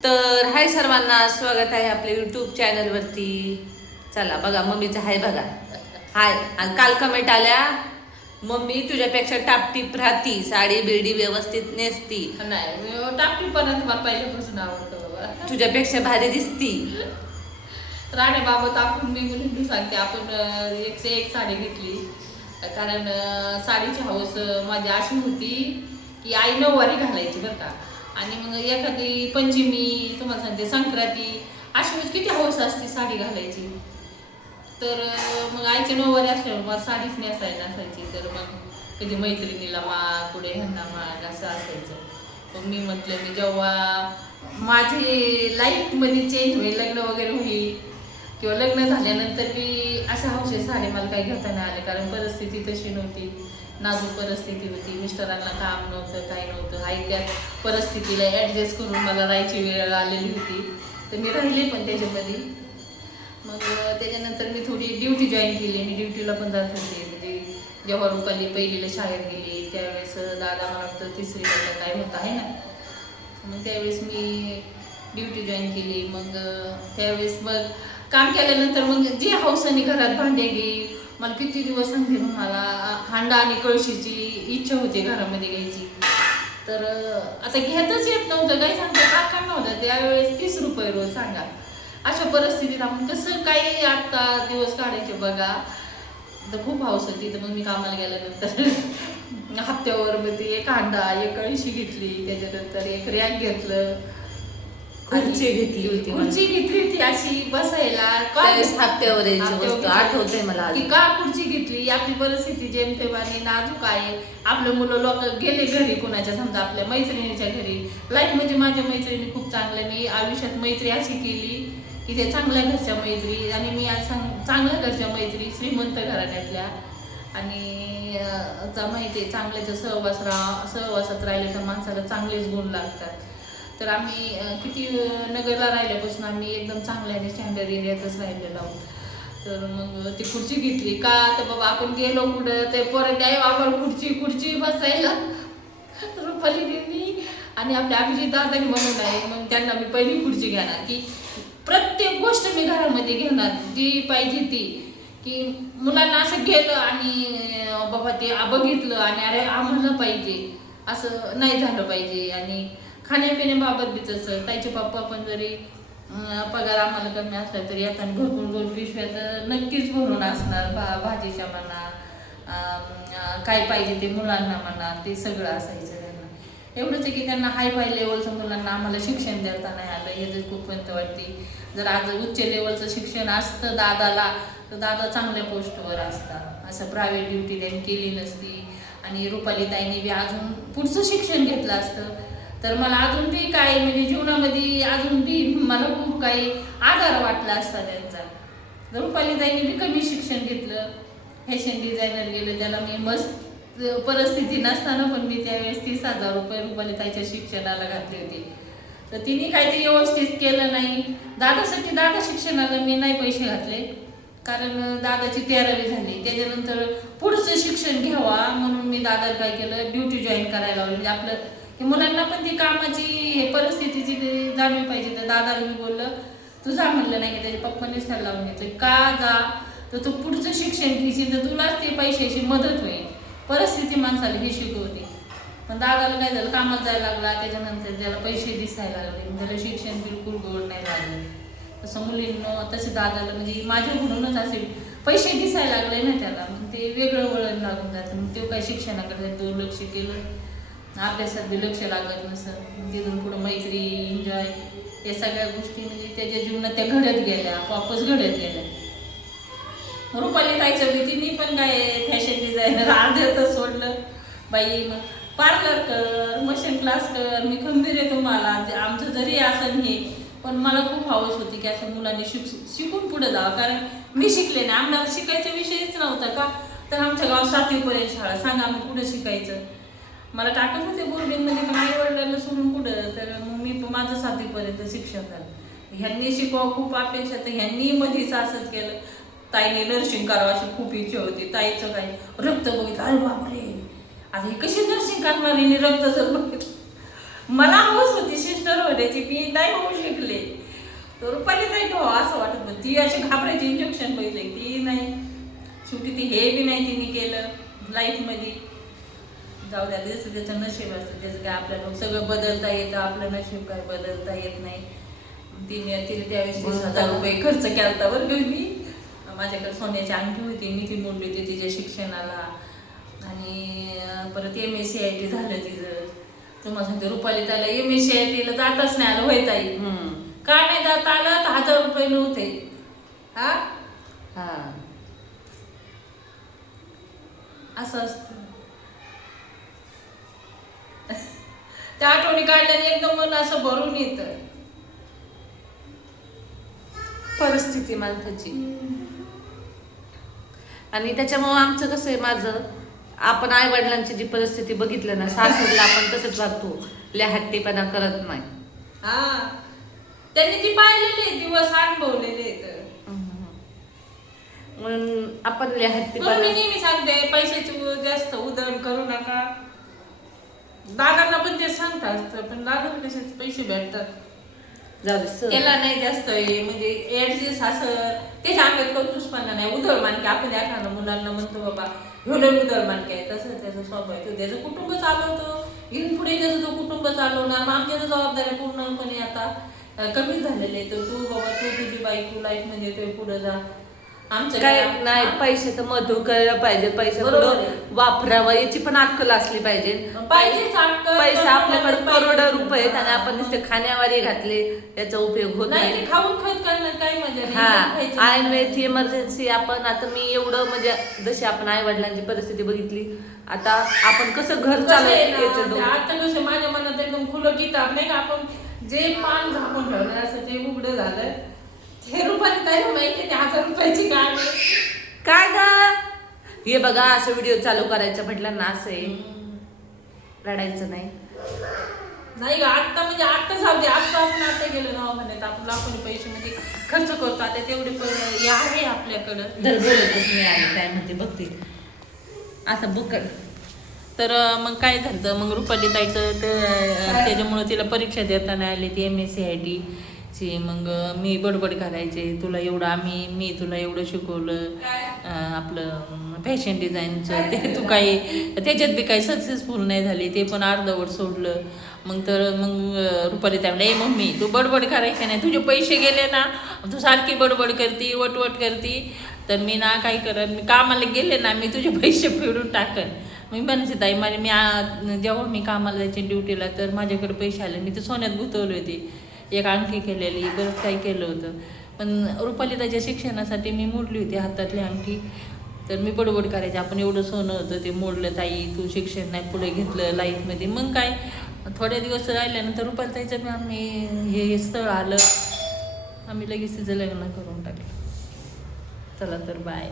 तर हाय सर्वांना, स्वागत आहे आपल्या यूट्यूब चॅनलवरती. चला बघा, मम्मीचं हाय बघा. हाय. आणि काल कमेंट आल्या, मम्मी तुझ्यापेक्षा टापटीप राहती, साडी बिडी व्यवस्थित नेसती, नाही मी टापटीपणा मला पहिल्यापासून आवडतं बाबा. तुझ्यापेक्षा भारी दिसती. राहण्याबाबत आपण मी मुलींनी सांगते, आपण 101 साडी घेतली. कारण साडीची हौस माझी अशी होती की आई नऊवारी घालायची बरं का. आणि मग एखादी पंचमी, तुम्हाला सांगते संक्रांती, अशी किती हौस असते साडी घालायची. तर मग आईच्या नऊवारी असल्यावर मला साडीच नसायची. तर मग कधी मैत्रिणीला माग, पुढे ह्यांना माग, असं असायचं. पण मी म्हटलं, मी जेव्हा माझी लाईफमध्ये चेंज होईल, लग्न वगैरे होईल किंवा लग्न झाल्यानंतर मी असं हौशे साडी मला काही घेता नाही आले. कारण परिस्थिती तशी नव्हती, नाजूक परिस्थिती होती. मिस्टरांना काम नव्हतं, काही नव्हतं. आई त्या परिस्थितीला ॲडजस्ट करून मला राहायची वेळ आलेली होती. तर मी राहिले पण त्याच्यामध्ये. मग त्याच्यानंतर मी थोडी ड्युटी जॉईन केली आणि ड्युटीला पण जात होते. म्हणजे जेव्हा रुपाली पहिलीला शाळेत गेली त्यावेळेस दादा मला वाटतं तिसरीला काय होतं आहे ना, मग त्यावेळेस मी ड्युटी जॉईन केली. मग त्यावेळेस मग काम केल्यानंतर मग जी हौसाने घरात भांडे घे, मला किती दिवस सांगते, मला हांडा आणि कळशीची इच्छा होती घरामध्ये घ्यायची. तर आता घेतच येत नव्हतं, काही सांगते का नव्हतं त्यावेळेस. 30 रुपये रोज सांगा. अशा परिस्थितीत आपण कसं काही आत्ता दिवस काढायचे बघा. तर खूप हौस होती. तर मग मी कामाला गेल्यानंतर हप्त्यावर मग ती एक हांडा, एक कळशी घेतली, त्याच्यानंतर एक रॅक घेतलं, खुर्ची घेतली होती. खुर्ची घेतली होती अशी बसायला. हप्त्यावर आठवतंय मला की का खुर्ची घेतली, आपली परिस्थिती जेमतेमाने नाजूक आहे. आपले मुलं लोक गेले घरी कोणाच्या, समजा आपल्या मैत्रिणीच्या घरी. लाईफ म्हणजे माझ्या मैत्रिणी खूप चांगल्या, मी आयुष्यात मैत्री अशी केली की ते चांगल्या घरच्या मैत्री. आणि मी आज चांगल्या घरच्या मैत्री, श्रीमंत घराण्यातल्या. आणि माहिती आहे, चांगल्याच्या सहवासात राहिले तर माणसाला चांगलेच गुण लागतात. तर आम्ही किती नगरला राहिल्यापासून आम्ही एकदम चांगल्याने स्टँडर्ड एरियातच राहिलेलो आहोत. तर मग ती खुर्ची घेतली का, तर बाबा आपण गेलो कुठं ते परत आहे आम्हाला खुर्ची बसायला रुपालीने आणि आपल्या अभिजित दादानी म्हणून आहे. मग त्यांना मी पहिली खुर्ची घेणार, की प्रत्येक गोष्ट मी घरामध्ये घेणार जी पाहिजे ती. की मुलांना असं गेलं आणि बाबा ते बघितलं आणि अरे आम्हाला पाहिजे असं नाही झालं पाहिजे. आणि खाण्यापिण्याबाबत बी तसं. ताईचे पप्पा पण जरी पगार आम्हाला कमी असला तरी आता भरपूर 2 पिशव्या तर नक्कीच भरून असणार. भाजीच्या म्हणा, काय पाहिजे ते मुलांना म्हणा, ते सगळं असायचं त्यांना. एवढंच आहे की त्यांना हाय फाय लेवलचं मुलांना आम्हाला शिक्षण देता नाही आलं, याचं खूप पंत वाटते. जर आज उच्च लेवलचं शिक्षण असतं दादाला, तर दादा चांगल्या पोस्टवर असता. असं प्रायव्हेट ड्युटी त्यांनी केली नसती. आणि रुपाली ताईने बी अजून पुढचं शिक्षण घेतलं असतं तर मला अजून बी काय म्हणजे जीवनामध्ये अजून बी मला खूप काही आधार वाटला असता त्यांचा. रुपाली ताईने बी कमी शिक्षण घेतलं, फॅशन डिझायनर गेलं, त्याला मी मस्त परिस्थिती नसताना पण मी त्यावेळेस 30,000 रुपये रुपाली ताईच्या शिक्षणाला घातले होते. तर तिने काही ते व्यवस्थित केलं नाही. दादासाठी दादा शिक्षणाला मी नाही पैसे घातले, कारण दादाची 13वी झाली. त्याच्यानंतर पुढचं शिक्षण घ्यावा म्हणून मी दादाला काय केलं, ड्युटी जॉईन करायला लावली. म्हणजे आपलं की मुलांना पण ती कामाची परिस्थितीची जाणीव पाहिजे. तर दादाला मी बोललं, तू जा म्हणलं नाही की त्याच्या पप्पांनीच त्याला लावून घेतलं. का जा, तर तू पुढचं शिक्षण घेशील तर तुलाच ते पैशाची मदत होईल. परिस्थिती माणसाला हे शिकवते. पण दादाला काय झालं, कामात जायला लागला, त्याच्यानंतर त्याला पैसे दिसायला लागले, त्याला शिक्षण बिलकुल गोड नाही लागलं. तसं मुलींना तसे दादाला म्हणजे माझ्या म्हणूनच असे पैसे दिसायला लागले ना त्याला, मग ते वेगळं वळण लागून जातं. मग ते काय शिक्षणाकडे दुर्लक्ष केलं, अभ्यासात बी लक्ष लागत नसतं. तिथून पुढं मैत्री, एन्जॉय, या सगळ्या गोष्टी म्हणजे त्याच्या जीवनात त्या घडत गेल्या, वापस घडत गेल्या. रुपाली ताईचं बी तिने पण काय फॅशन डिझायनर अर्ध्यातच सोडलं. बाई मग पार्लर कर, मशीन क्लास कर, मी खंबीर आहे तुम्हाला. आमचं जरी असं हे, पण मला खूप हौस होती की असं मुलांनी शिकून पुढे जावं. कारण मी शिकले नाही, आम्हाला शिकायचा विषयच नव्हता का. तर आमच्या गावात 7वीपर्यंत शाळा, सांगा आम्ही कुठं शिकायचं. मला टाकत होते बोर्डिंगमध्ये, पण आई वडिलांना सोडून कुठं. तर मग मी माझं 7वीपर्यंत शिक्षण झालं. ह्यांनी शिकवा खूप अपेक्षा, तर ह्यांनी मध्येच असंच केलं. ताईने नर्सिंग करावं अशी खूप इच्छा होती. ताईचं काही रक्त बघितलं, अरे बापरे आता ही कशी नर्सिंग करणार, हिने रक्त जर बघितलं मला हौस होती सिस्टर होण्याची, मी नाही होऊ शकले. तर रुपाली ताई हो असं वाटत होतं. ती अशी घाबरायची इंजेक्शन बघितले, ती नाही. शेवटी ती हे बी नाही तिने केलं लाईफमध्ये. जाऊ द्या, जसं त्याचं नशीब असतं, त्याचं काय आपल्याला सगळं बदलता येतं, आपलं नशीब काय बदलता येत नाही. तिने त्यावेळेस 20,000 रुपये खर्च केला होता बरं का मी. माझ्याकडे सोन्याची अंगठी होती, मी ती मोडली होती तिच्या शिक्षणाला. आणि परत MSCIT झालं तिचं. तुम्हाला सांगते रुपाली त्याला MSCITला जातच नाही आलं. होय ताई, का नाही जात आलं? तर 1,000 रुपये नव्हते. हा हा असं असतं. त्या आठवणी काढल्याने एकदम मन असं भरून येतं. परिस्थिती माणसाची. आणि त्याच्यामुळं आमचं कसं आहे, माझं आपण आई वडिलांची जी परिस्थिती बघितलं ना, सासरला आपण तसंच वागतो, लय हट्टीपणा करत नाही. हा, त्यांनी ती पाहिलेले दिवस अनुभवलेले आहेत. म्हणून आपण लय म्हणून मी हट्टीपणा. नेहमी सांगते, पैशाची जास्त उधळण करू नका. दादांना पण ते सांगता असतं, पण दादांना कसे पैसे भेटतात. जाऊ दे सर. त्याला नाही जास्त आहे, म्हणजे ऍडजस्ट असं त्याच्या अंगात कौतुसपणा नाही. उधळमान की आपण एखाद्या मुलांना म्हणतो बाबा ह्यो उधळमान काय, तसं त्याचा स्वभाव आहे. तो त्याचं कुटुंब चालवतो, इथून पुढे त्याचं तो कुटुंब चालवणार. मग आमच्या जबाबदाऱ्या पूर्णपणे आता कमी झालेले आहे. तर तू बाबा, तू तुझी बायको लाईफ मध्ये तो पुढे जा. आमचं काय नाही, पैसे तर महत्व कळलं पाहिजे. पैसा बरोबर आहे. वापरावा याची पण अक्कल असली पाहिजे. पाहिजेच अक्कल. पैसा आपल्याकडे करोडो पाहिजे. रुपये आहेत आणि आपण नुसते खाण्यावारी घातले, याचा उपयोग होत नाही. नाही. ते खाऊन खत करण्यात काही मजा नाही. हा, खायचं. ऐन वेळेची इमर्जन्सी. आपण आता मी एवढं म्हणजे जशी आपण आई वडिलांची परिस्थिती बघितली, आता आपण कसं घर कसं आहे चालवायचं. ना, आता कसं माझ्या मनात एकदम खुलं किताब नाही का, आपण जे पान झाकून ठेवलं असं ते उघडं झालं. हे रुपाली काय माहिती, 1,000 रुपयाची काम आहे. काय ग, हे बघा असं व्हिडिओ चालू करायचं म्हटलं ना, असं आहे, रडायचं नाही. नाही ग, आता म्हणजे आता जाऊ दे. आता आपण आता गेलो ना म्हणत आपण लाखोनी पैसे मध्ये खर्च करतो. आता तेवढे हे आहे आपल्याकडं. जर बोलतच नाही आले काय म्हणते बघते आता बुकड. तर मग काय झालं, मग रुपाली ताईचं त्याच्यामुळे तिला परीक्षा देताना आली ती MSCIT ची. मग मी बडबड करायचे, तुला एवढं मी तुला एवढं शिकवलं आपलं फॅशन डिझाईनचं, ते तू काही त्याच्यात बी काही सक्सेसफुल नाही झाली, ते पण अर्धवट सोडलं. मग रुपाली ताई म्हणले, मम्मी तू बडबड करायची नाही, तुझे पैसे गेले ना, तू सारखी बडबड करती, वटवट करती. तर मी ना काही करत, मी कामाला गेले ना, मी तुझे पैसे फेडून टाकन. मी म्हणायचे ताई मी जेव्हा मी कामाला जायचे ड्युटीला, तर माझ्याकडे पैसे आले, मी ते सोन्यात गुंतवले होते. एक अंगठी केलेली, बरंच काही केलं होतं. पण रुपाली ताईच्या शिक्षणासाठी मी मोडली होती हातातली अंगठी. तर मी बडबड करायची, आपण एवढं सोनं होतं ते मोडलं ताई, तू शिक्षण नाही पुढे घेतलं लाईफमध्ये. मग काय, थोड्या दिवस राहिल्यानंतर रुपाली ताईचं मी आम्ही हे स्थळ आलं, आम्ही लगेच तिचं लग्न करून टाकलं. चला तर बाय.